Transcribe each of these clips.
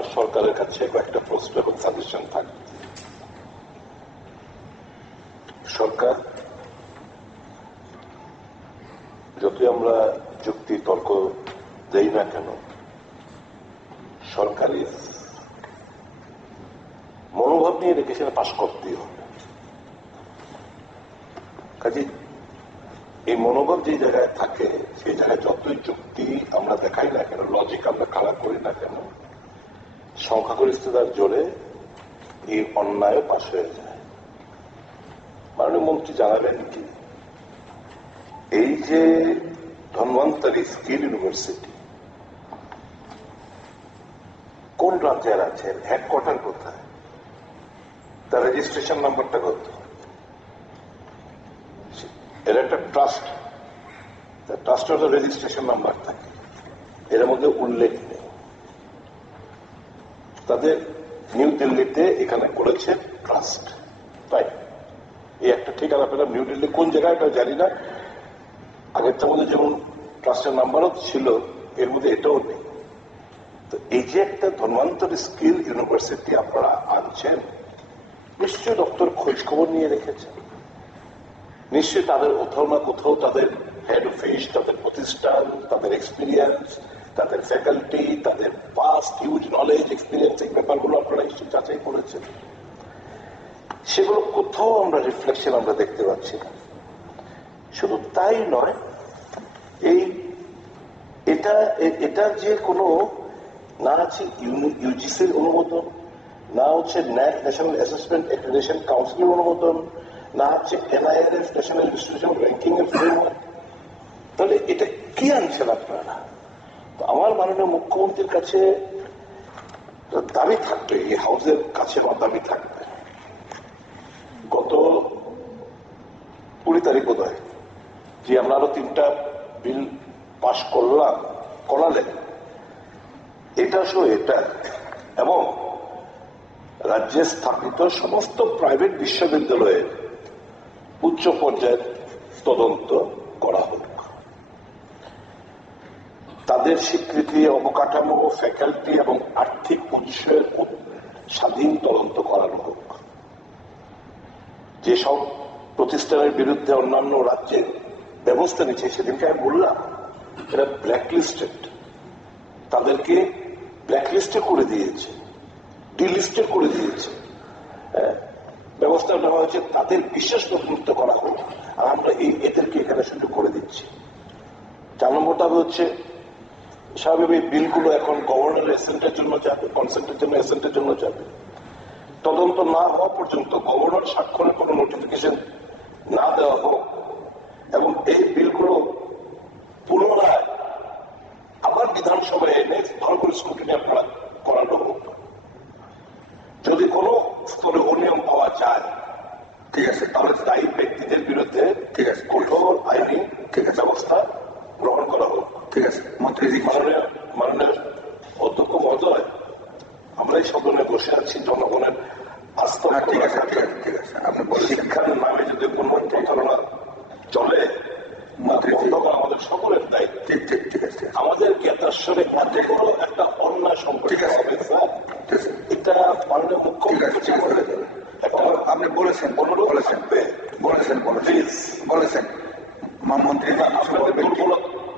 আমার সরকারের কাছে কয়েকটা প্রশ্ন এবং সাজেশন থাকবে। সরকার যতই আমরা যুক্তি তর্ক দেই না কেন, সরকারি মনোভাব নিয়ে রেখেছেন পাশ করতেই হবে। কাজে এই মনোভাব যে জায়গায় থাকে সেই জায়গায় যতই যুক্তি আমরা দেখাই না কেন, লজিক আমরা খারাপ করি না কেন, সংখ্যাগরিষ্ঠতার জোরে এই অন্যায় পাশ হয়ে যায়। মাননীয় মন্ত্রী জানাবেন কি, এই যে ধন্বন্তরী স্কিল ইউনিভার্সিটি কোন রাজ্যের আছে, হেডকোয়ার্টার কোথায়, তার রেজিস্ট্রেশন নাম্বারটা কত? এর একটা ট্রাস্ট, ট্রাস্টের রেজিস্ট্রেশন নাম্বার থাকে, এর মধ্যে উল্লেখ নেই। তাদের নিউ দিল্লিতে এখানে করেছে ট্রাস্ট, তাই এই একটা ঠিকানা পেলাম। নিউ দিল্লি কোন জায়গায় এটা জানি না, আগেরটার মধ্যে যেমন ট্রাস্টের নাম্বারও ছিল, এর মধ্যে এটাও নেই। তো এই যে একটা ধন্বন্তরী স্কিল ইউনিভার্সিটি আপনারা আনছেন, নিশ্চয়ই ডক্টর খোঁজ খবর নিয়ে রেখেছেন, নিশ্চয়ই তাদের কোথাও না কোথাও তাদের হেড অফিস, তাদের প্রতিষ্ঠান, তাদের এক্সপিরিয়েন্স, তাদের ফ্যাকাল্টি, তাদের পাস্ট হিউজ নলেজ এক্সপিরিয়েন্স, এই ব্যাপারগুলো আপনারা নিশ্চয়ই যাচাই করেছেন। সেগুলো কোথাও আমরা রিফ্লেকশন আমরা দেখতে পাচ্ছি না। শুধু তাই নয়, এটার যে কোনো না আছে ইউজিসির অনুমোদন, না হচ্ছে ন্যাশনাল অ্যাসেসমেন্ট অ্যাক্রেডিটেশন কাউন্সিলের অনুমোদন, না হচ্ছে NIRF ন্যাশনাল ইনস্টিটিউশন র্যাঙ্কিং এর ফ্রেমওয়ার্ক, তাহলে এটা কি আনছেন আপনারা? তো আমার মাননীয় মুখ্যমন্ত্রীর কাছে দাবি থাকবে, এই হাউসের কাছে আমার দাবি থাকবে। গত 20 তারিখ বোধ হয় যে আমরা আরো 3টা বিল পাশ করালেন, এটা সহ এটা এবং রাজ্যে স্থাপিত সমস্ত প্রাইভেট বিশ্ববিদ্যালয়ের উচ্চ পর্যায়ের তদন্ত করা হোক, তাদের স্বীকৃতি, অবকাঠামো, ফ্যাকাল্টি এবং আর্থিক উৎসের স্বাধীন তদন্ত করানো হোক। যেসব প্রতিষ্ঠানের বিরুদ্ধে অন্যান্য রাজ্যের ব্যবস্থা নিচ্ছে, সেদিনকে আমি বললাম এরা ব্ল্যাকলিস্টেড, তাদেরকে ব্ল্যাকলিস্টে করে দিয়েছে, ডিলিস্টেড করে দিয়েছে, ব্যবস্থা নেওয়া হয়েছে, তাদের বিশেষ মুক্ত করা হোক, আর আমরা এদেরকে এখানে সুযোগ করে দিচ্ছি। 4 নম্বরটা হচ্ছে স্বাভাবিক বিলগুলো এখন গভর্নর এসেন্টের জন্য যাবে, কনসেন্টের জন্য এসেন্টের জন্য যাবে। তদন্ত না হওয়া পর্যন্ত গভর্নর স্বাক্ষরের কোনো নোটিফিকেশন না দেওয়া হোক এবং এই বিলগুলো পুনরায় আবার বিধানসভায় এনে স্থল করে স্ক্রুটিনি আপনারা করানো হোক। যদি কোনো স্তরে অনিয়ম পাওয়া যায়, ঠিক আছে, তাহলে দায়ী ব্যক্তিদের বিরুদ্ধে, ঠিক আছে, কঠোর আইনি, ঠিক আছে, ব্যবস্থা গ্রহণ করা হোক। ঠিক আছে, মাননীয় অধ্যক্ষ মহোদয়, আমরা এই সদনে বসে আছি জনগণের আস্থা। ঠিক আছে, ঠিক আছে, আপনি শিক্ষার নামে যদি কোনো প্রতারণা চলে, আমাদের সকলের দায়িত্ব। ঠিক ঠিক ঠিক আছে, আমাদের জ্ঞাতাস্বরে এত বড় একটা অন্যায় সম্পর্ক হবে, এটা মাননীয় মুখ্যমন্ত্রী আপনি বলেছেন মন্ত্রী,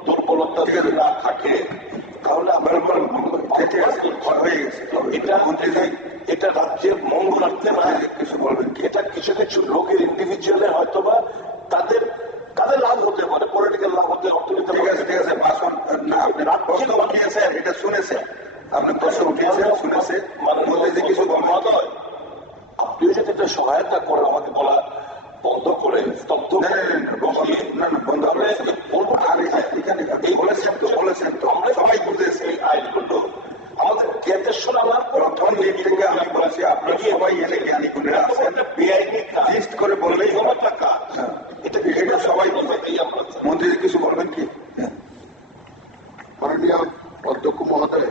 দুর্বলতা যদি না থাকে তাহলে আপনার এটা রাজ্যের মঙ্গলার্থে না কিছু বলবেন কি, এটা কিছু কিছু লোকের ইন্ডিভিজুয়ালের হয়তো বা তাদের লাভ হতে পারে, পলিটিক্যাল লাভ হতে, অর্থনীতি। ঠিক আছে, ঠিক আছে, আপনি প্রশ্ন উঠিয়েছেন, এটা শুনেছেন, আপনি প্রশ্ন উঠিয়েছেন, শুনেছে, মানে কিছু মহোদয় আপনিও যদি এটা সহায়তা করেন, আমাকে বলা বন্ধ করে স্তব্ধ বন্ধ করে বলবো না। এই বলেছেন তো আমরা সবাই বুঝেছি এই আইনগুলো আমাদের জ্ঞাতেশ্বর। আমার প্রথম দিক থেকে আমি বলেছি আপনার সবাই এনে জ্ঞানী গুণে আছেন, বেআইনি লিস্ট করে বললেই আমার টাকা, এটা সবাই বুঝে। মন্ত্রী কিছু বলবেন কি? মাননীয় অধ্যক্ষ মহোদয়,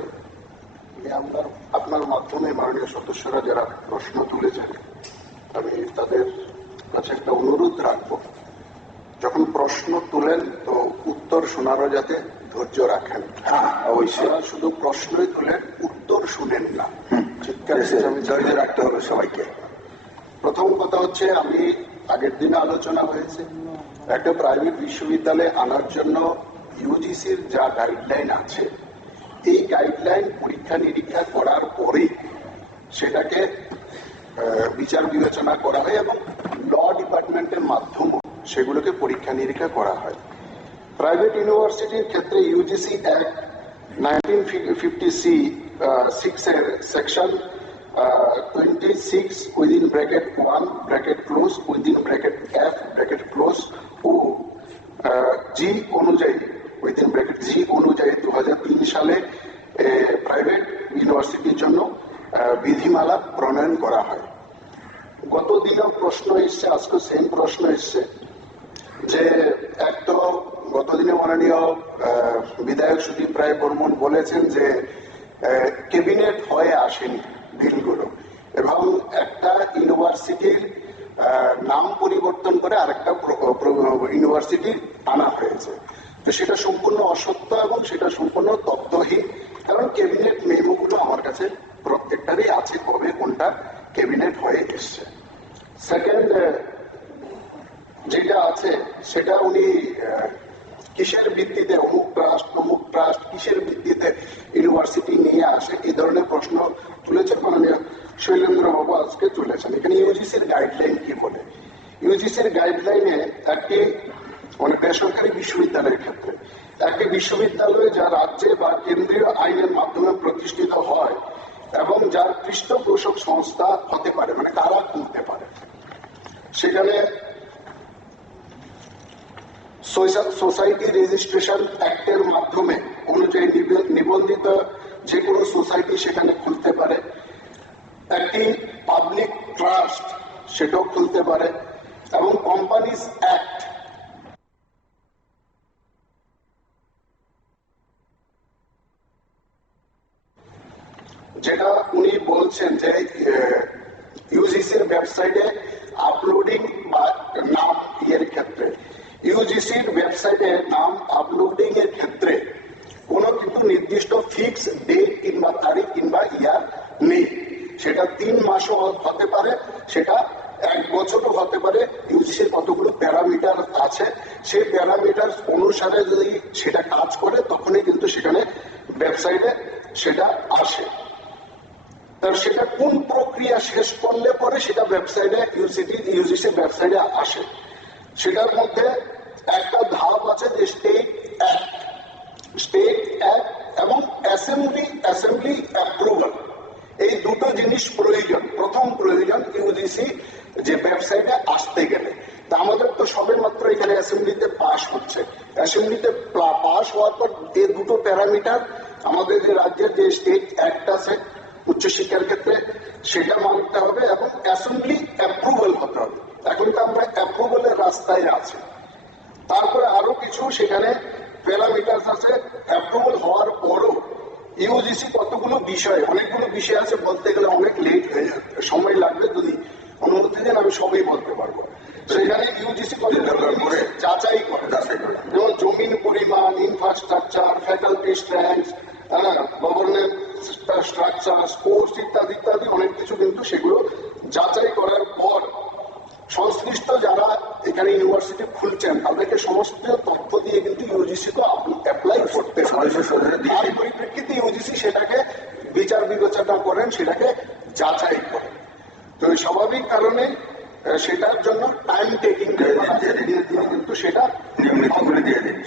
আপনার মাধ্যমে মাননীয় সদস্যরা যারা প্রশ্ন তুলেছেন, আমি তাদের কাছে একটা অনুরোধ রাখবো, যখন প্রশ্ন তুলেন তো উত্তর শোনারও যাতে ধৈর্য রাখেন। অবশ্যই শুধু প্রশ্নই তুলেন, উত্তর শুনেন না। ধৈর্য রাখতে হবে সবাইকে। প্রথম কথা হচ্ছে, আমি আগের দিনে আলোচনা হয়েছে, একটা প্রাইভেট বিশ্ববিদ্যালয়ে আনার জন্য ইউজিসির যা গাইডলাইন আছে, এই গাইডলাইন পরীক্ষা নিরীক্ষা করার পরেই সেটাকে বিচার বিবেচনা করা হয় এবং ল ডিপার্টমেন্টের মাধ্যমে সেগুলোকে পরীক্ষা নিরীক্ষা করা হয়। প্রাইভেট ইউনিভার্সিটির ক্ষেত্রে ইউজিসি অ্যাক্ট 1950C6 এর section 26 within bracket 1 bracket close within bracket F bracket close ও জি অনুযায়ী within bracket জি অনুযায়ী 2003 সালে প্রাইভেট ইউনিভার্সিটির জন্য বিধিমালা প্রণয়ন করা হয়। গত দিনও প্রশ্ন এসছে, আজকে সেম প্রশ্ন এসছে যে এক তো গতদিনে মাননীয় বিধায়ক সুদীপ রায় বর্মন বলেছেন যে ক্যাবিনেট হয়ে আসেনি বিলগুলো এবং একটা ইউনিভার্সিটির নাম পরিবর্তন করে আরেকটা ইউনিভার্সিটি আনা হয়েছে। তো সেটা সম্পূর্ণ অসত্য এবং সেটা সম্পূর্ণ তথ্যহীন, কারণ ক্যাবিনেট মেমোগুলো আমার কাছে প্রত্যেকটারই আছে কবে কোনটা ক্যাবিনেট হয়ে এসছে। সেকেন্ড যেটা আছে সেটা উনি কিসের ভিত্তিতে অমুক ট্রাস্ট কিসের ভিত্তিতে ইউনিভার্সিটি নিয়ে আসে, এই ধরনের প্রশ্ন তুলেছেন মাননীয় শৈলেন্দ্র বাবু আজকে তুলেছেন। এখানে ইউজিসির গাইডলাইন কি বলে? ইউজিসির গাইডলাইনে একটি বেসরকারি বিশ্ববিদ্যালয়ের ক্ষেত্রে একটি বিশ্ববিদ্যালয় যা রাজ্যে বা কেন্দ্রীয় আইনের মাধ্যমে প্রতিষ্ঠিত হয় এবং যার পৃষ্ঠপোষক সংস্থা হতে পারে, মানে তারা খুলতে পারে, সেখানে সোসাইটি রেজিস্ট্রেশন অ্যাক্টের মাধ্যমে অনুযায়ী নিবন্ধিত যে কোনো সোসাইটি সেখানে খুলতে পারে। একটি পাবলিক ট্রাস্ট সেটাও খুলতে পারে এবং কোম্পানিজ অ্যাক্ট যেটা উনি বলছেন যে ইউজিসির ওয়েবসাইটে আপলোডিং বা নাম এর ক্ষেত্রে, ইউজিসির ওয়েবসাইটে নাম আপলোডিং এর ক্ষেত্রে কোনো কিন্তু নির্দিষ্ট ফিক্স ডেট কিংবা তারিখ কিংবা ইয়ার নেই। সেটা 3 মাসও হতে পারে, সেটা 1 বছরও হতে পারে। ইউজিসির কতগুলো প্যারামিটার আছে, সেই প্যারামিটার অনুসারে যদি সেটা কাজ করে তখনই কিন্তু সেখানে ওয়েবসাইটে সেটা আসে। তার সেটা কোন প্রক্রিয়া শেষ করলে পরে সেটা ওয়েবসাইটে ইউজিসির ওয়েবসাইটে আসে, সেটার মধ্যে একটা ধাপ আছে যে স্টেট অ্যাক্ট এবং অ্যাসেম্বলি অ্যাপ্রুভাল। এই দুটো জিনিস প্রয়োজন। প্রথম প্রয়োজন ইউজিসি যে ওয়েবসাইটে আসতে গেলে, তা আমাদের তো সবে মাত্র এখানে অ্যাসেম্বলিতে পাস হচ্ছে। অ্যাসেম্বলিতে পাস হওয়ার পর এই দুটো প্যারামিটার আমাদের যে রাজ্যের যে স্টেট অ্যাক্ট আছে উচ্চশিক্ষার ক্ষেত্রে সেটা মানতে হবে এবং অ্যাসেম্বলি অ্যাপ্রুভাল হতে হবে। এখন তো আমরা অ্যাপ্রুভালের রাস্তায় আছি। তারপরে আরো কিছু সেখানে প্যারামিটার আছে। অ্যাপ্রুভাল হওয়ার পরও ইউজিসি কতগুলো বিষয়, অনেকগুলো বিষয় আছে, বলতে গেলে অনেক লেট হয়ে যাবে, সময় লাগবে। যদি অনুমতি দেন আমি সবই বলতে পারবো। সেখানে ইউজিসি যাচাই করে, যেমন জমির পরিমাণ, infrastructure, faculty stand, governance structure, sports ইত্যাদি ইত্যাদি অনেক কিছু কিন্তু সেগুলো যাচাই করার পর সংশ্লিষ্ট যারা এখানে ইউনিভার্সিটি খুলছেন তাদেরকে সমস্ত তথ্য দিয়ে কিন্তু ইউজিসি তো অ্যাপ্লাই করতে হয়। তার পরিপ্রেক্ষিতে ইউজিসি সেটাকে বিচার বিবেচনা করেন, সেটাকে যাচাই করেন। তো স্বাভাবিক কারণে সেটার জন্য টাইম টেকিং কিন্তু সেটা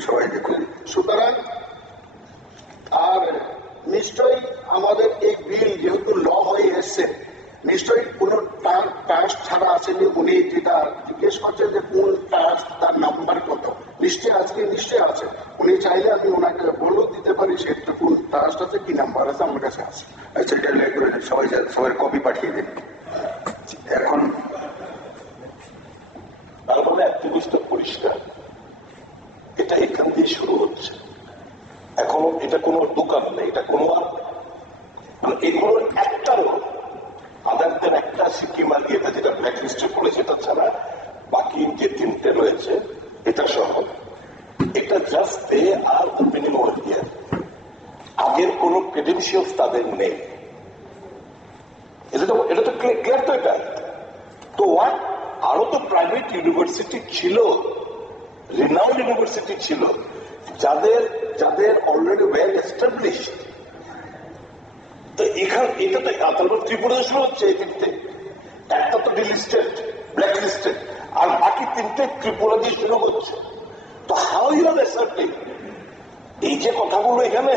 সবাইকে খুলি। সুতরাং আর নিশ্চয়ই আমাদের এই বিল যেহেতু ল হয়ে এসছে, নিশ্চয়ই কোনো টাস্ক ছাড়া আসেনি। উনি যেটা জিজ্ঞেস করছেন যে কোন টাস্ক, তার নাম্বার কত, নিশ্চয়ই আজকে নিশ্চয়ই আছে। উনি চাইলে আমি ওনাকে বলেও দিতে পারি সেটা কোন টাস্ক আছে, কি নাম্বার আছে, আমার কাছে আছে। আচ্ছা, সবাই কপি পাঠিয়ে দিন। এখন তার মানে অ্যাক্টিভিস্টটা পরিষ্কার, এটা এখান দিয়ে শুরু হচ্ছে। এখন এটা কোনো দোকান নেই, এটা কোনো মানে এগুলোর একটাও আদারদের একটা সিকিম আর এটা যেটা ব্ল্যাক লিস্টে পড়েছে এটা ছাড়া বাকি যে 3টে রয়েছে এটা সহ, এটা জাস্ট দে আর মিনিমাম ইয়ার, আগের কোনো ক্রেডেনশিয়ালস তাদের নেই। এটা তো ক্লিয়ার তো এটা। তো আরো তো প্রাইভেট ইউনিভার্সিটি ছিল, রিনাউন্ড ইউনিভার্সিটি ছিল, যাদের অলরেডি ওয়েল এস্টাবলিশড। তো এটা তো তারপর ত্রিপুরা শুরু হচ্ছে এই তিনটে, একটা তো ডিলিস্টেড ব্ল্যাক লিস্টেড, আর বাকি তিনটে ত্রিপুরা দিয়ে শুরু হচ্ছে। তো হাউ ইউ আর অ্যাসার্টিং এই যে কথাগুলো এখানে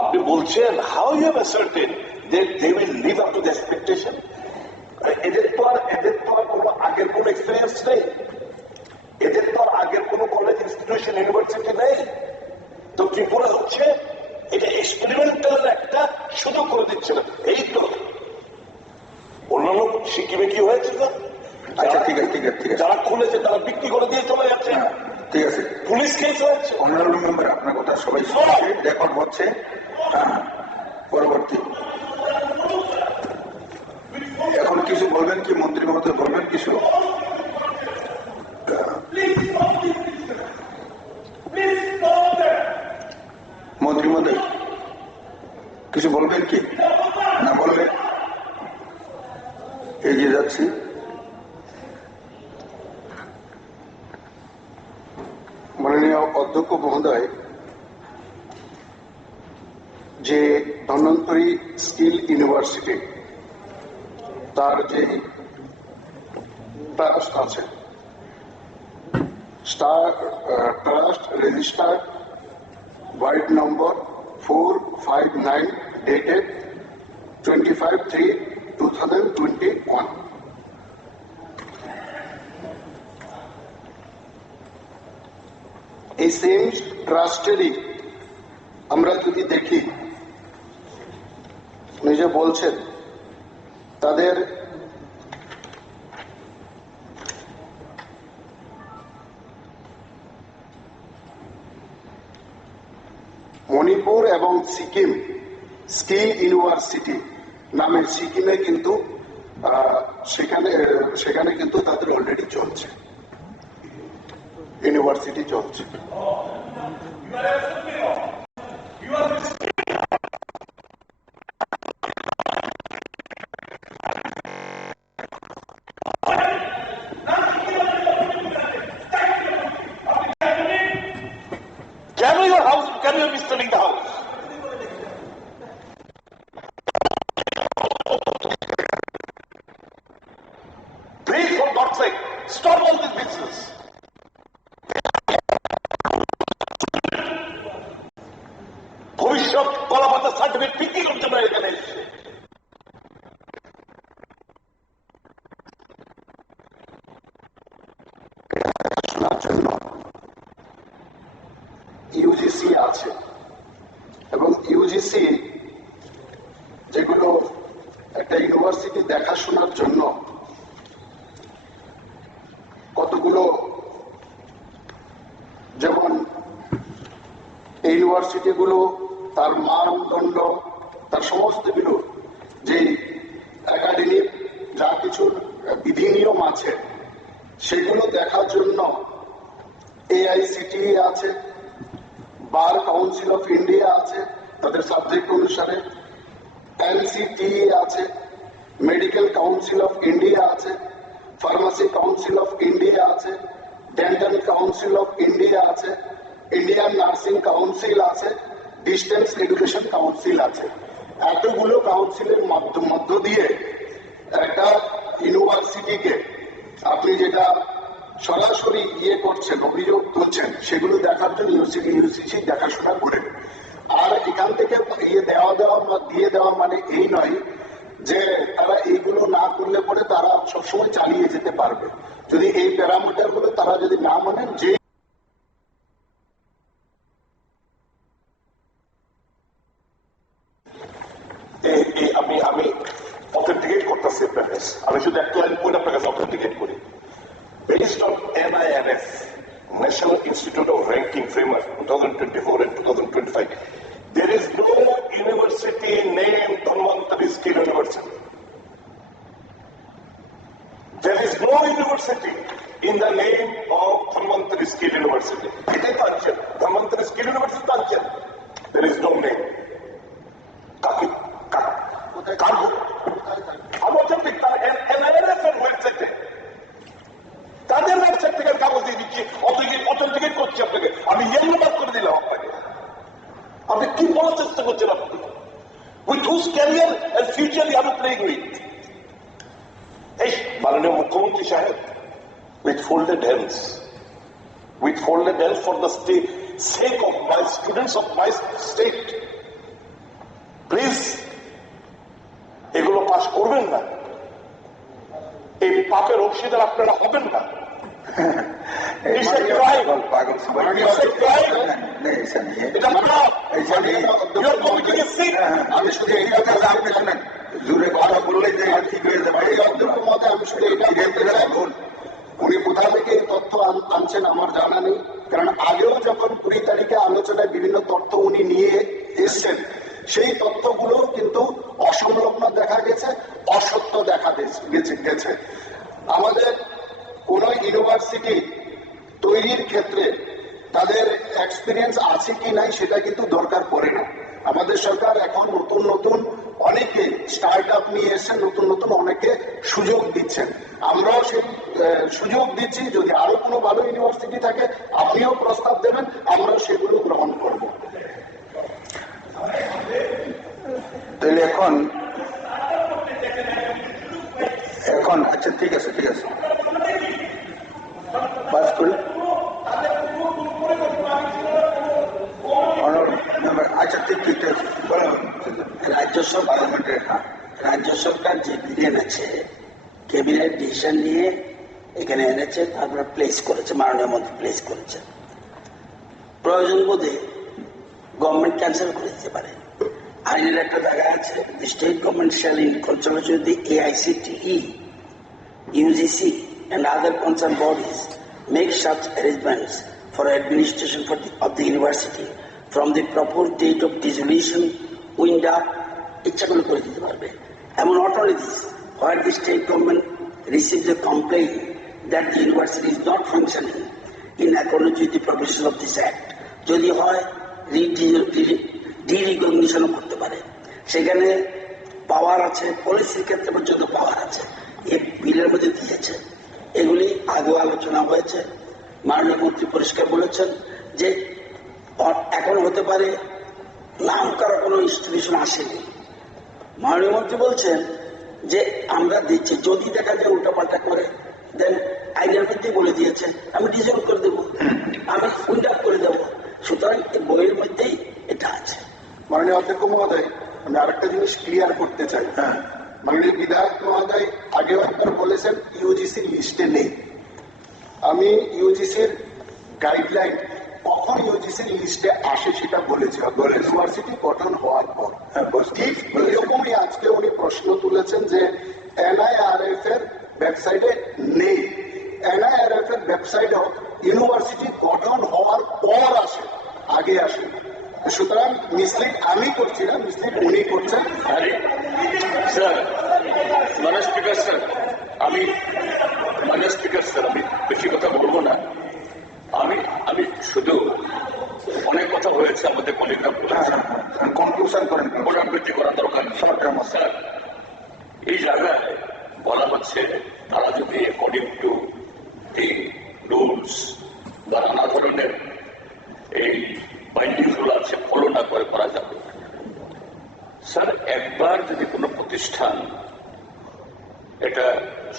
আপনি বলছেন, how you are asserting that they will live up to the expectation? এদের তো আর কোনো আগের কোনো এক্সপিরিয়েন্স নেই, এদের তো আর আগের কোনো কলেজ ইনস্টিটিউশন ইউনিভার্সিটি নেই। তো ত্রিপুরা হচ্ছে এটা এক্সপেরিমেন্টাল একটা সুযোগ করে দিচ্ছে। এই তো অন্যান্য সিকিমে কি হয়েছে? তো আচ্ছা ঠিক আছে ঠিক আছে ঠিক আছে, যারা খুলেছে তারা বিক্রি করে দিয়ে চলে যাচ্ছে, ঠিক আছে। পুলিশ কেস হচ্ছে। অন্যান্য মেম্বার আপনার কথা সবাই শুনছে, রেকর্ড হচ্ছে। পরবর্তী এখন কিছু বলবেন কি মন্ত্রী মহোদয়, বলবেন কিছু? মন্ত্রী মহোদয় কিছু বলবেন কি? না বলবেন? এগিয়ে যাচ্ছি। মাননীয় অধ্যক্ষ মহোদয়, যে ধন্বন্তরী স্কিল ইউনিভার্সিটি তার যে ট্রাস্ট আছে, trust register ward number 459 dated 25/3/2021। এই সেম ট্রাস্টেরই আমরা যদি দেখি, নিজে বলছেন তাদের মণিপুর এবং সিকিম স্কিল ইউনিভার্সিটি নামে সিকিমে কিন্তু সেখানে কিন্তু তাদের অলরেডি চলছে, ইউনিভার্সিটি চলছে। Can you be studying the house? Please, for God's sake, stop all this business. ভবিষ্যৎ কলাপাতা সার্টিফিকেট বিক্রি করতে পারে এখানে এসে। জন্য ইউজিসি আছে, এবং ইউজিসি যেগুলো একটা ইউনিভার্সিটি দেখাশোনার জন্য কতগুলো, যেমন এই ইউনিভার্সিটিগুলো তার মানদণ্ড, তার সমস্ত গুলো যে একাডেমিক যা কিছু বিধি নিয়ম আছে সেগুলো দেখার জন্য AICTE আছে, বার কাউন্সিল অফ ইন্ডিয়া আছে তাদের সাবজেক্ট অনুসারে, NCTE আছে, মেডিকেল কাউন্সিল অফ ইন্ডিয়া আছে, ফার্মাসি কাউন্সিল অফ ইন্ডিয়া আছে, ডেন্টাল কাউন্সিল অফ ইন্ডিয়া আছে, ইন্ডিয়ান নার্সিং কাউন্সিল আছে, ডিস্টেন্স এডুকেশন কাউন্সিল আছে। এতগুলো কাউন্সিলের মধ্য দিয়ে একটা ইউনিভার্সিটিকে আপনি যেটা সরাসরি করছেন, অভিযোগ তুলছেন, সেগুলো দেখার জন্য ইউজিসি দেখাশোনা করেন। আর এখান থেকে দিয়ে দেওয়া মানে এই নয় যে তারা এইগুলো না করলে পরে তারা সবসময় চালিয়ে যেতে পারবে। যদি এই প্যারামিটার গুলো তারা যদি না মানেন, যে আমি অথেন্টিকেট করতেছি আপনার, আমি শুধু একটা লাইন পড়ে আপনার কাছে অথেন্টিকেট করি। Based on NIRF, National Institute of Ranking Framework 2024 and 2025, there is no university named Dhanvantari Skill University. There is no university in the name of Dhanvantari Skill University. Dhanvantari Skill University, there is no name. করছেন আপনি? With whose career and future you are playing with? এই মাননীয় মুখ্যমন্ত্রী সাহেব, with folded hands for the sake of my students of my state, please এগুলো pass করবেন না। এই পাপের অংশীদার আপনারা হবেন না। It's a crime. पागल It's a crime. नहीं ऐसा नहीं है। It's a crime. ऐसा नहीं है। You are committing a sin. আমি শুধু এই কথা আপনি শুনেন, জোরে কথা বললে যে ঠিক হয়ে যাবে। এই অধ্যক্ষ মহোদয়, আমি শুধু এটা বলুন, উনি কোথা থেকে এই তথ্য আনছেন আমার জানা নেই, কারণ আগেও যখন 20 তারিখে আলোচনায় বিভিন্ন তথ্য উনি নিয়ে এসছেন, সেই তথ্যগুলো কিন্তু অসংলগ্ন দেখা গেছে, অসত্য দেখা গেছে। আমাদের কোন ইউনিভার্সিটি তৈরির ক্ষেত্রে তাদের এক্সপিরিয়েন্স আছে কি নাই সেটা কিন্তু দরকার পড়ে না। আমাদের সরকার এখন নতুন নতুন অনেকে স্টার্ট আপ নিয়ে এসে নতুন নতুন অনেকে সুযোগ দিচ্ছেন, আমরাও সেই সুযোগ দিচ্ছি। যদি আরো কোনো ভালো ইউনিভার্সিটি থাকে আপনিও প্রস্তাব দেবেন, আমরাও সেগুলো গ্রহণ করব। তাহলে এখন আচ্ছা ঠিক আছে পাস করি। আচ্ছা ঠিক আছে, রাজ্য সরকার যে বিল এনেছে, ক্যাবিনেট ডিসিশন নিয়ে এখানে এনেছে, তারপরে প্লেস করেছে, মাননীয় মন্ত্রী প্লেস করেছে। প্রয়োজন বোধে গভর্নমেন্ট ক্যান্সেল করে দিতে পারে। আইনের একটা জায়গা আছে, state government shall in consultation with the AICTE, UGC and other concerned bodies make such arrangements for administration of the university from the proper date of dissolution wind up ইচ্ছা করে দিতে পারবে। এমন authorities where the state government receives a complaint that the university is not functioning in accordance with the provisions of this act, যদি হয় ডিরিকগনিশনও করতে পারে। সেখানে পাওয়ার আছে, পলিসির ক্ষেত্রে পর্যন্ত পাওয়ার আছে, এই বিলের মধ্যে দিয়েছে। এগুলি আগেও আলোচনা হয়েছে, মাননীয় মন্ত্রী পরিষ্কার বলেছেন যে এখন হতে পারে নাম করা কোনো ইনস্টিটিউশন আসেনি। মাননীয় মন্ত্রী বলছেন যে আমরা দিচ্ছি, যদি দেখা যায় উল্টাপাল্টা করে দেন আইনের মধ্যেই বলে দিয়েছে আমি ডিজলভ করে দেবো, আমি উইন্ড আপ করে দেবো। সুতরাং বইয়ের মধ্যেই এটা আছে। মাননীয় অধ্যক্ষ মহোদয়, আমি আরেকটা জিনিস ক্লিয়ার করতে চাই। মাননীয় বিধায়ক মহোদয় আগেও একবার বলেছেন ইউজিসির লিস্টে নেই। আমি ইউজিসির গাইডলাইন কখন ইউজিসির লিস্টে আসে সেটা বলেছি, ইউনিভার্সিটি গঠন হওয়ার পর। ঠিক এরকমই আজকে উনি প্রশ্ন তুলেছেন যে NIRF এর ওয়েবসাইটে নেই। NIRF এর ওয়েবসাইটেও ইউনিভার্সিটি গঠন হওয়ার পর আসে, আগে আসে। সুতরাং মিসলিড আমি করছি না, মিসলিড উনি করছেন। স্যার, মাননীয় স্পিকার স্যার, আমি বেশি কথা বলবো না। আমি শুধু অনেক কথা হয়েছে আমাদের কলিগরা, কনক্লুশন করেন, পুনরাবৃত্তি করা দরকার নেই। স্যার, এই জায়গায় বলা হচ্ছে তারা যদি অ্যাকর্ডিং টু দি রুলস বা নানা ধরনের এই বাইন্ডিং রুল আছে ফলো না করে করা যাবে। স্যার, একবার যদি কোনো প্রতিষ্ঠান এটা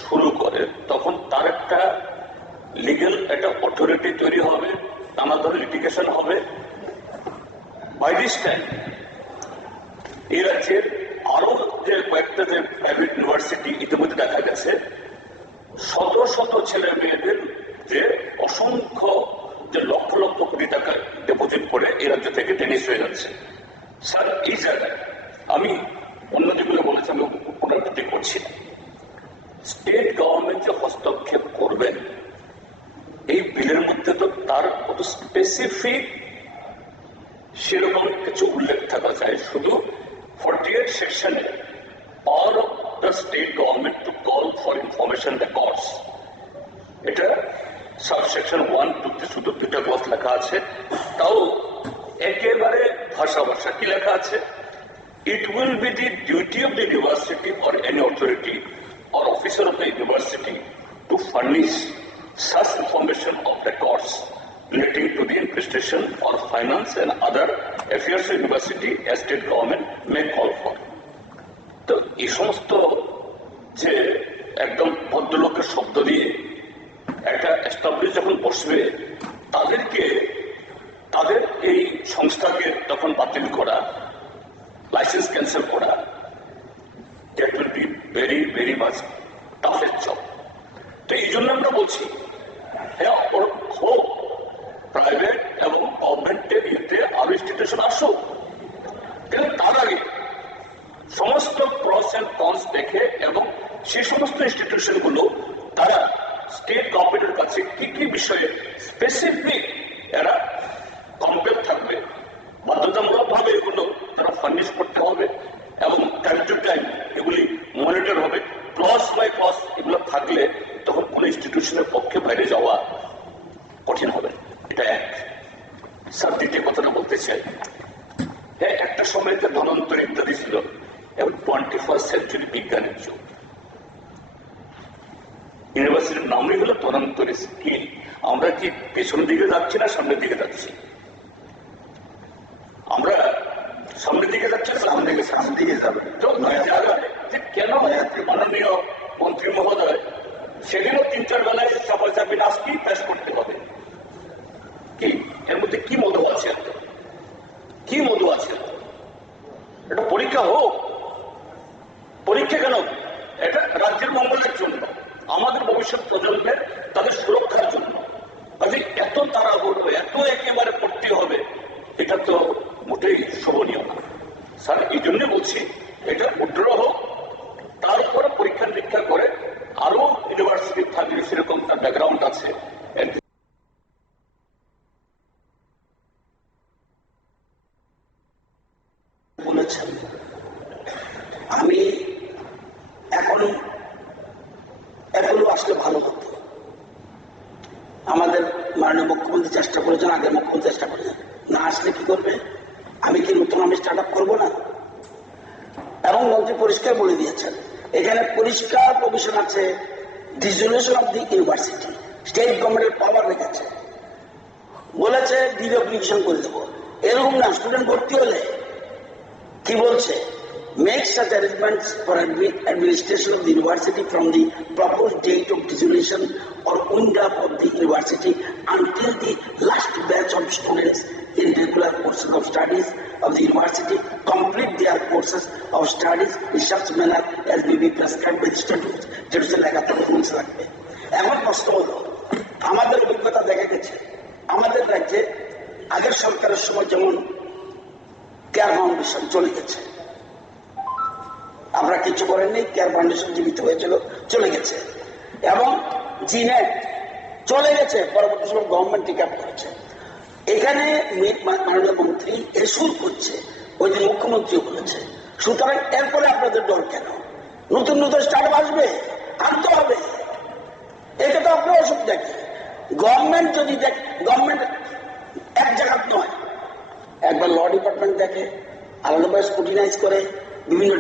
শুরু করে তখন তার একটা লিগ্যাল একটা অথরিটি তৈরি হবে, নানা ধরনের লিটিগেশন হবে। বাই দিস টাইম এই রাজ্যের আরো যে কয়েকটা যে প্রাইভেট ইউনিভার্সিটি ইতিমধ্যে দেখা গেছে শত শত ছেলে মেয়েদের যে অসংখ্য যে লক্ষ লক্ষ কোটি টাকা ডিপোজিট করে এই রাজ্য থেকে টেনিস হয়ে যাচ্ছে। স্যার, এই জায়গায় আমি অন্য যেগুলো বলেছি আমি পুনরাবৃত্তি করছি, স্টেট গভর্নমেন্ট যে হস্তক্ষেপ করবেন এই বিলের মধ্যে তো তার কত স্পেসিফিক সেরকম কিছু উল্লেখ থাকা যায়। শুধু 48 সেকশনে power of the state government to call for information records, এটা সাবসেকশন 1, 2 শুধু 2টা ক্লজ লেখা আছে। তাও একেবারে ভাষা কি লেখা আছে, it will be the duty of the university or any authority or officer of the university to furnish such information of records relating to the investigation or finance and other affairs of university as state government may call for. তো এই সমস্ত যে একদম ভদ্রলোকের শব্দ দিয়ে একটা establish যখন বসবে, তাদেরকে তাদের এই সংস্থাকে তখন বাতিল করা, লাইসেন্স ক্যান্সেল করা, that will be very very much toughest job. তো এই জন্য আমরা বলছি হোক প্রাইভেট এবং গভর্নমেন্টের ইয়েতে আরো ইনস্টিটিউশন আসুক, কিন্তু তার আগে সমস্ত প্রস এন্ড কনস দেখে এবং সেই সমস্ত ইনস্টিটিউশন গুলো তারা স্টেট গভর্নমেন্টের কাছে কি কি বিষয়ে স্পেসিফিক এরা কম্পেয়ার থাকবে, বাধ্যতামূলক ভাবে এগুলো তারা ফার্নিশ করতে হবে এবং টাইম টু টাইম এগুলি মনিটর হবে। ক্লস বাই ক্লস এগুলো থাকলে তখন কোন ইনস্টিটিউশনের পক্ষে বাইরে যাওয়া কঠিন হবে। এটা এক। স্যার দ্বিতীয় কথাটা বলতে চাই, হ্যাঁ একটা সময়তে ধনন্তর ইত্যাদি ছিল এবং 21st সেঞ্চুরি বিজ্ঞানের যুগ। ইউনিভার্সিটির নামই হলো ধনন্তরী স্কিল। আমরা কি পেছনের দিকে যাচ্ছি না সামনের দিকে যাচ্ছি? আমরা সামনের দিকে যাচ্ছি, সামনের দিকে যাবে। কেন মাননীয় মন্ত্রী মহোদয় সেদিনও 3-4 বেলায় চাপাচাপি নাচকি পেশ করতে হবে? কি এর মধ্যে কি মধু আছে? কি মধু আছে? এটা পরীক্ষা হোক। পরীক্ষা কেন? এটা রাজ্যের মঙ্গলের জন্য, আমাদের ভবিষ্যৎ প্রজন্মের তাদের সুরক্ষার জন্য। এত তারা করবে, এত একেবারে করতে হবে, এটা তো মোটেই শোভনীয় না। স্যার এই জন্য বলছি এটা উড্র হোক, তার উপরে পরীক্ষা নিরীক্ষা করে আরো ইউনিভার্সিটি থাকলে সেরকম তার ব্যাকগ্রাউন্ড আছে বলেছেন। আমি এখনো আসলে ভালো হতো। আমাদের মাননীয় মুখ্যমন্ত্রী চেষ্টা করেছেন, আগের মুখ্যমন্ত্রী চেষ্টা করেছেন, না আসলে কি করবে? আমি কি নতুন আমি স্টার্ট আপ করবো না? এবং মন্ত্রী পরিষ্কার বলে দিয়েছেন, এখানে পরিষ্কার প্রভিশন আছে, dissolution of the university state গভর্নমেন্টের পাওয়ার রেখেছে। বলেছে ডিরেগুলেশন করে দেবো, এরকম না। স্টুডেন্ট ভর্তি হলে কি বলছে? Make such arrangements for administration of the university from the proposed date of dissolution or wind up of the university until the last batch of students in regular courses of studies of the university complete their courses of studies in such manner as may be prescribed by the statutes. যেটা লেখাতে লাগবে। এখন প্রশ্ন হলো, আমাদের অভিজ্ঞতা দেখা গেছে আমাদের রাজ্যে আগের সরকারের সময় যেমন কেয়ার ফাউন্ডেশন চলে গেছে, আমরা কিছু করেননি, কেয়ার ফাউন্ডেশন জীবিত হয়েছিল, চলে গেছে, এবং জিনেট চলে গেছে, পরবর্তী সময় গভর্নমেন্ট টেক আপ করেছে। এখানে মাননীয় মন্ত্রী এর সুর করছে, ওই দিন মুখ্যমন্ত্রীও বলেছে। সুতরাং এরপরে আপনাদের ডর কেন? নতুন নতুন স্টার্ট আসবে, আনতে হবে। এটা তো আপনার অসুবিধা কি? গভর্নমেন্ট যদি গভর্নমেন্ট এক জায়গা নয়, একবার ল ডিপার্টমেন্ট দেখে, আলাদাভাবে স্ক্রুটিনাইজ করে, বিভিন্ন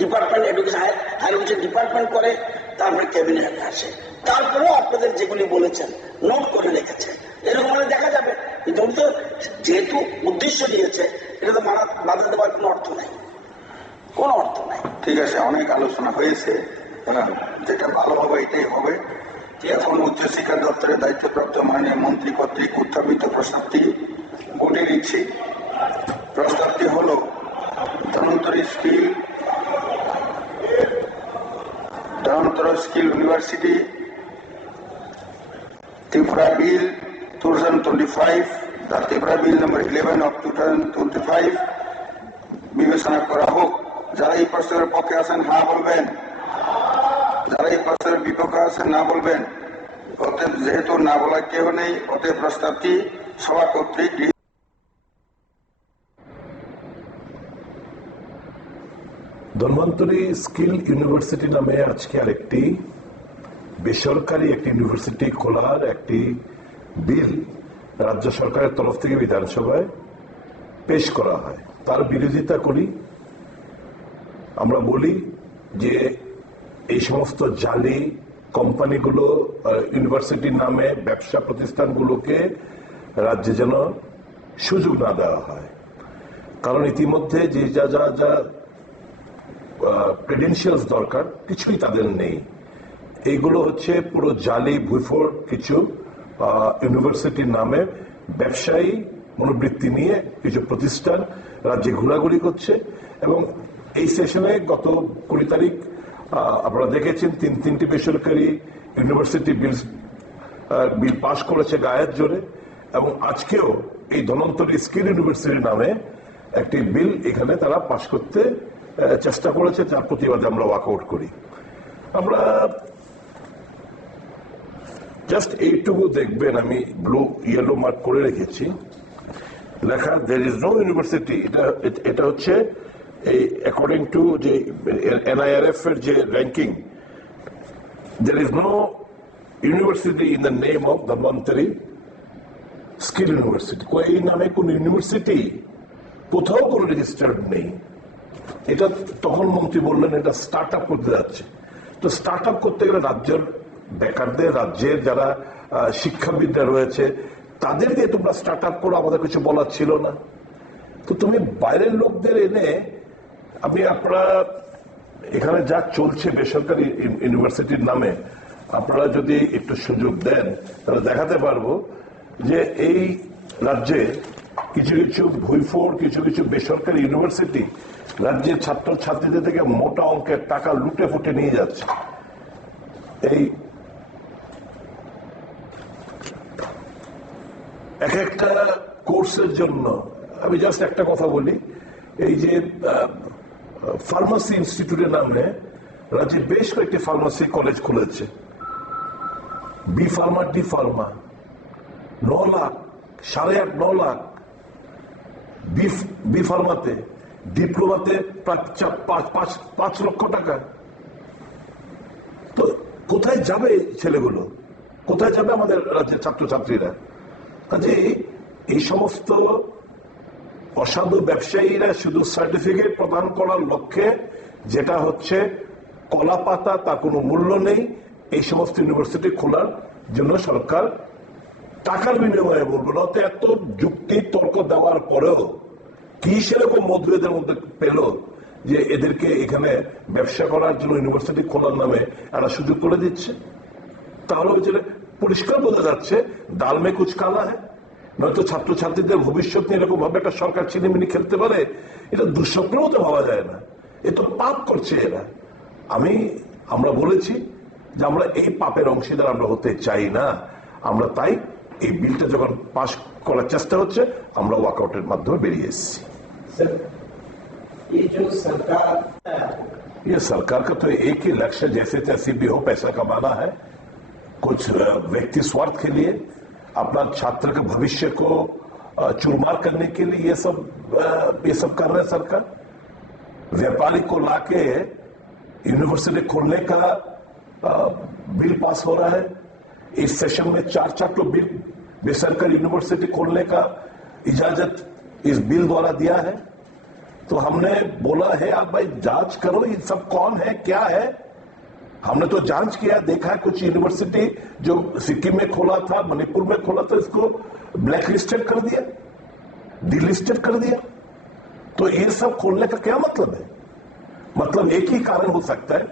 ডিপার্টমেন্ট এডুকেশন ডিপার্টমেন্ট করে, তারপরে ক্যাবিনেট আসে। তারপরেও আপনাদের যেগুলি বলেছেন নোট করে রেখেছে, এরকম মানে দেখা যাবে। কিন্তু যেহেতু উদ্দেশ্য দিয়েছে, এটা তো বাধা দেওয়ার কোনো অর্থ নেই, কোনো অর্থ নাই। ঠিক আছে, অনেক আলোচনা হয়েছে, যেটা ভালো হবে এটাই হবে। এখন উচ্চশিক্ষা দপ্তরের দায়িত্বপ্রাপ্ত মাননীয় মন্ত্রী কর্তৃক উত্থাপিত প্রস্তাবটি ভোটে নিচ্ছি। প্রস্তাবটি হল Dhanvantari skill university Tripura bill 2025, the Tripura bill number 11 of 2025 বিবেচনা করা হোক। যারা এই প্রস্তাবের পক্ষে আছেন হ্যাঁ বলবেন, যারা এই প্রস্তাবের বিপক্ষে আছেন না বলবেন। অতএব যেহেতু না বলার কেউ নেই, অতএব প্রস্তাবটি সভা কর্তৃক ধন্বন্তরী স্কিল ইউনিভার্সিটি নামে আজকে আরেকটি বেসরকারি একটি ইউনিভার্সিটি খোলার একটি বিল রাজ্য সরকারের তরফ থেকে বিধানসভায় পেশ করা হয়। তার বিরোধিতা করি। আমরা বলি যে এই সমস্ত জালি কোম্পানিগুলো ইউনিভার্সিটির নামে ব্যবসা প্রতিষ্ঠানগুলোকে রাজ্যে যেন সুযোগ না দেওয়া হয়। কারণ ইতিমধ্যে যে যা যা যা ক্রেডেনশিয়ালস দরকার কিছুই তাদের নেই। এইগুলো হচ্ছে পুরো জালি ভুইফোর কিছু ইউনিভার্সিটির নামে ব্যবসায়ী মনোবৃত্তি নিয়ে কিছু প্রতিষ্ঠান রাজ্যে ঘোরাঘুরি করছে। এবং এই সেশনে গত 20 তারিখ আপনারা দেখেছেন তিনটি বেসরকারি ইউনিভার্সিটি বিল পাশ করেছে গায়ের জোরে। এবং আজকেও এই ধনন্তরী স্কিল ইউনিভার্সিটির নামে একটি বিল এখানে তারা পাশ করতে চেষ্টা করেছে, যার প্রতিবাদে আমরা ওয়াকআউট করি। আমরা জাস্ট এইটুকু দেখবেন, আমি ইয়েলো মার্ক করে রেখেছি, লেখা there is no university, এটা হচ্ছে এই অ্যাকর্ডিং টু যে NIRF এর যে ranking, there is no university in the name of Dhanvantari skill university. এই নামে কোন ইউনিভার্সিটি কোথাও কোনো রেজিস্টার্ড নেই। এটা তখন মন্ত্রী বললেন এটা স্টার্ট আপ করতে যাচ্ছে। তো স্টার্ট আপ করতে গেলে রাজ্যের বেকারদের, রাজ্যের যারা শিক্ষাবিদরা রয়েছে তাদের দিয়ে তোমরা স্টার্ট আপ করো, আমাদের কিছু বলার ছিল না। তো তুমি বাইরের লোকদের এনে আপনারা এখানে যা চলছে বেসরকারি ইউনিভার্সিটির নামে, আপনারা যদি একটু সুযোগ দেন তাহলে দেখাতে পারবো যে এই রাজ্যে কিছু কিছু ভুইফোর, কিছু কিছু বেসরকারি ইউনিভার্সিটি রাজ্যের ছাত্র ছাত্রীদের থেকে মোটা অঙ্কের টাকা লুটে ফুটে নিয়ে যাচ্ছে। এই এক একটা কোর্সের জন্য আমি জাস্ট একটা কথা বলি, এই যে ফার্মাসি ইনস্টিটিউটের নামে রাজ্যে বেশ কয়েকটি ফার্মাসি কলেজ খুলেছে, B pharma, D pharma, 9 lakh, 8.5 9 lakh B ফার্মাতে, ডিপ্লোমাতে 5 লক্ষ টাকা। তো কোথায় যাবে ছেলেগুলো, কোথায় যাবে আমাদের রাজ্যের ছাত্রছাত্রীরা? কাজে এই সমস্ত অসাধু ব্যবসায়ীরা শুধু সার্টিফিকেট প্রদান করার লক্ষ্যে, যেটা হচ্ছে কলা পাতা, তার কোনো মূল্য নেই, এই সমস্ত ইউনিভার্সিটি খোলার জন্য সরকার টাকার বিনিময়ে, বলবো না তো, এত যুক্তি তর্ক দেওয়ার পরেও কি সেরকম মধু এদের মধ্যে পেল যে এদেরকে এখানে ব্যবসা করার জন্য ইউনিভার্সিটি খোলার নামে একটা সুযোগ করে দিচ্ছে। তাহলে পরিষ্কার বোঝা যাচ্ছে ডাল মে কুচ কালা হ্যাঁ। নয়তো ছাত্রছাত্রীদের ভবিষ্যৎ নিয়ে এরকম ভাবে একটা সরকার চিনিমিনি খেলতে পারে, এটা দুঃস্বপ্নেও তো ভাবা যায় না। এ তো পাপ করছে এরা। আমরা বলেছি যে আমরা এই পাপের অংশীদার আমরা হতে চাই না। আমরা তাই এই বিলটা যখন পাশ করার চেষ্টা হচ্ছে আমরা ওয়াকআউটের মাধ্যমে বেরিয়ে এসেছি। ये सरकार का तो एक ही लक्ष्य जैसे तैसे भी हो पैसा कमाना है, कुछ व्यक्ति स्वार्थ के लिए, अपना छात्र के भविष्य को चूरमार करने के लिए ये सब कर रहे सरकार। व्यापारी को लाके यूनिवर्सिटी खोलने का बिल पास हो रहा है। इस सेशन में 4 तो बिल बेसरकारी यूनिवर्सिटी खोलने का इजाजत इस बिल द्वारा दिया है। तो हमने बोला है आप भाई जांच करो ये सब कौन है क्या है। हमने तो जांच किया, देखा है कुछ यूनिवर्सिटी जो सिक्किम में खोला था, मणिपुर में खोला था, इसको ब्लैक लिस्टेड कर दिया, डीलिस्टेड कर दिया। तो ये सब खोलने का क्या मतलब है? मतलब एक ही कारण हो सकता है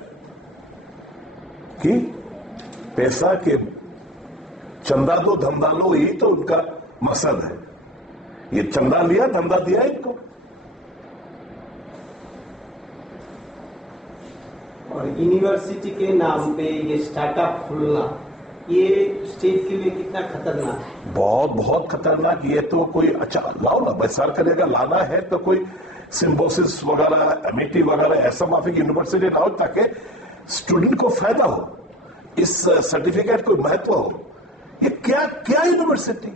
कि पैसा के चंदा दो धंधा लो, यही तो उनका मकसद है। ये चंदा लिया, धंधा दिया इनको। और यूनिवर्सिटी के नाम पे ये स्टार्टअप खुलना, ये स्टेट के लिए कितना खतरनाक है? बहुत बहुत खतरनाक। ये तो कोई अच्छा लाओ ना, पैसा करेगा, लाना है तो कोई सिम्बोसिस वगैरह, एमईटी वगैरह ऐसा माफिक यूनिवर्सिटी लाओ ताकि स्टूडेंट को फायदा हो, इस सर्टिफिकेट को महत्व हो। ये क्या क्या यूनिवर्सिटी,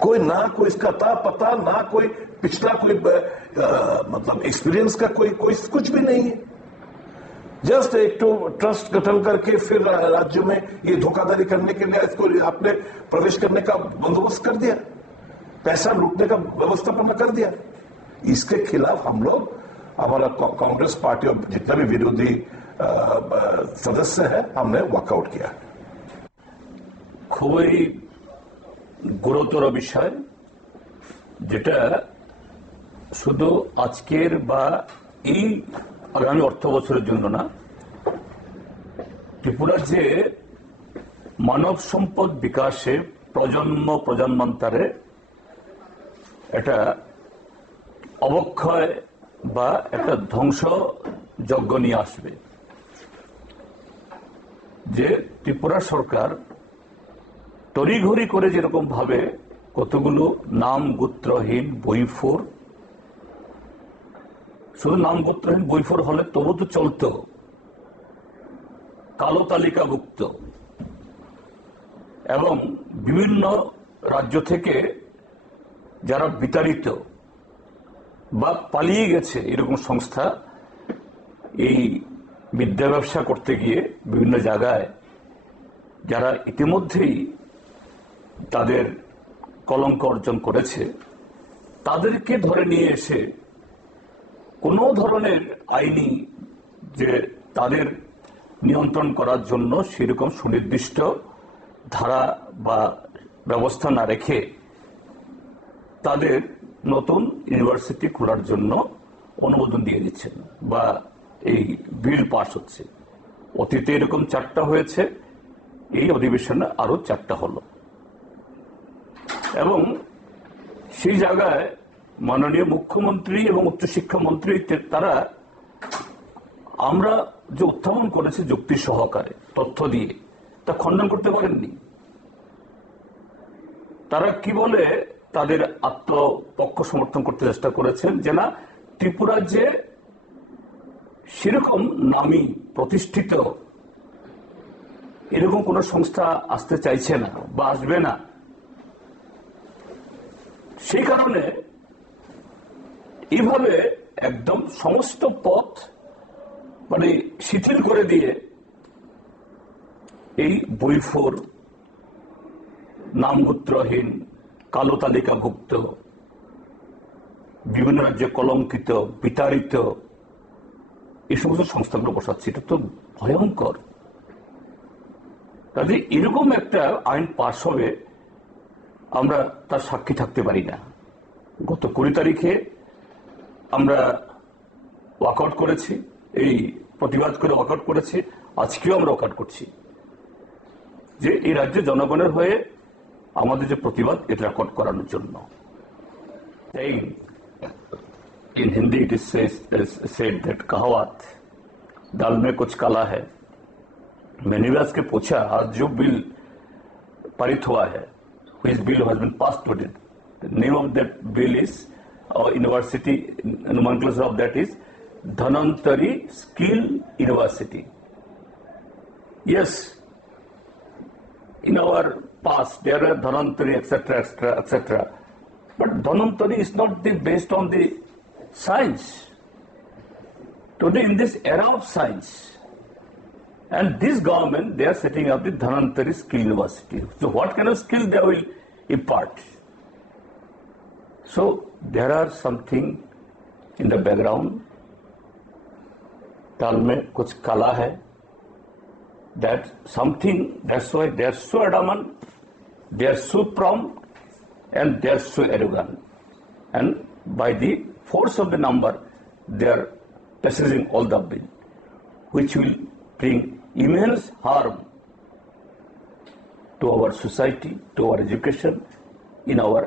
कोई ना कोई इसका था पता, ना कोई पिछला कोई मतलब एक्सपीरियंस का कोई कुछ भी नहीं है। जस्ट एक तो ट्रस्ट गठन करके फिर राज्य में ये धोखाधड़ी करने के लिए इसको आपने प्रवेश करने का बंदोबस्त कर दिया, पैसा लूटने का व्यवस्थापन कर दिया। इसके खिलाफ हम लोग, हमारा कांग्रेस पार्टी और जितना भी विरोधी सदस्य है, हमने वॉकआउट किया। খুবই গুরুতর বিষয়। যেটা শুধু আজকের বা এই আগামী অর্থ বছরের জন্য না, ত্রিপুরার যে মানব সম্পদ বিকাশে প্রজন্মান্তরে একটা অবক্ষয় বা একটা ধ্বংস যজ্ঞ নিয়ে আসবে। যে ত্রিপুরা সরকার তড়িঘড়ি করে যেরকম ভাবে কতগুলো নাম গোত্রহীন বইফোর, শুধু নাম গোত্রহীন বইফোর হলে তবু তো চলতো, কালো তালিকাভুক্ত এবং বিভিন্ন রাজ্য থেকে যারা বিতাড়িত বা পালিয়ে গেছে এরকম সংস্থা এই বিদ্যা ব্যবসা করতে গিয়ে বিভিন্ন জায়গায় যারা ইতিমধ্যেই তাদের কলঙ্ক অর্জন করেছে, তাদেরকে ধরে নিয়ে এসে কোনো ধরনের আইনি যে তাদের নিয়ন্ত্রণ করার জন্য সেরকম সুনির্দিষ্ট ধারা বা ব্যবস্থা না রেখে তাদের নতুন ইউনিভার্সিটি খোলার জন্য অনুমোদন দিয়ে দিচ্ছেন বা এই বিল পাস হচ্ছে। অতীতে এরকম 4টা হয়েছে, এই অধিবেশনে আরো 4টা হলো। এবং সেই জায়গায় মাননীয় মুখ্যমন্ত্রী এবং উচ্চশিক্ষামন্ত্রী তারা আমরা যে উত্থাপন করেছে যুক্তি সহকারে তথ্য দিয়ে তা খণ্ডন করতে পারেননি। তারা কি বলে তাদের আত্মপক্ষ সমর্থন করতে চেষ্টা করেছেন যে না, ত্রিপুরা যে সেরকম নামী প্রতিষ্ঠিত এরকম কোন সংস্থা আসতে চাইছে না বা আসবে না, সেই কারণে এইভাবে একদম সমস্ত পথ মানে শিথিল করে দিয়ে এই বইফোর, নামগোত্রহীন, কালো তালিকাভুক্ত, বিভিন্ন রাজ্যে কলঙ্কিত, বিতাড়িত এই সমস্ত সংস্থাগুলো বসাচ্ছে। এটা তো ভয়ঙ্কর। কাজে এরকম একটা আইন পাশ হবে আমরা তার সাক্ষী থাকতে পারি না। গত 20 তারিখে আমরা ওয়াকআউট করেছি, এই প্রতিবাদ করে ওয়াকআউট করেছি, আজকেও আমরা ওয়াকআউট করছি যে এই রাজ্যের জনগণের হয়ে আমাদের যে প্রতিবাদ এটা রেকর্ড করানোর জন্য। এই in Hindi it is said that कहावत दाल में कुछ काला है। मैंने भी आज के पूछा, आज जो बिल पारित हुआ है, which bill has been passed today, the name of that bill is, or university nomenclature of that is Dhanantari Skill University. Yes, in our past there are Dhanantari etc etc, but Dhanantari is not based on the science. Today in this era of science, and this government, they are setting up the Dhanantari Skill University. So what kind of skill they will impart? So there are something in the background. दाल में कुछ काला है. That something, that's why they are so adamant, they are so prompt, and they are so arrogant. And by the force of the number, they are passing all the bill, which will bring immense harm to our society, to our education, in our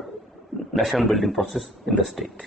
nation building process in the state.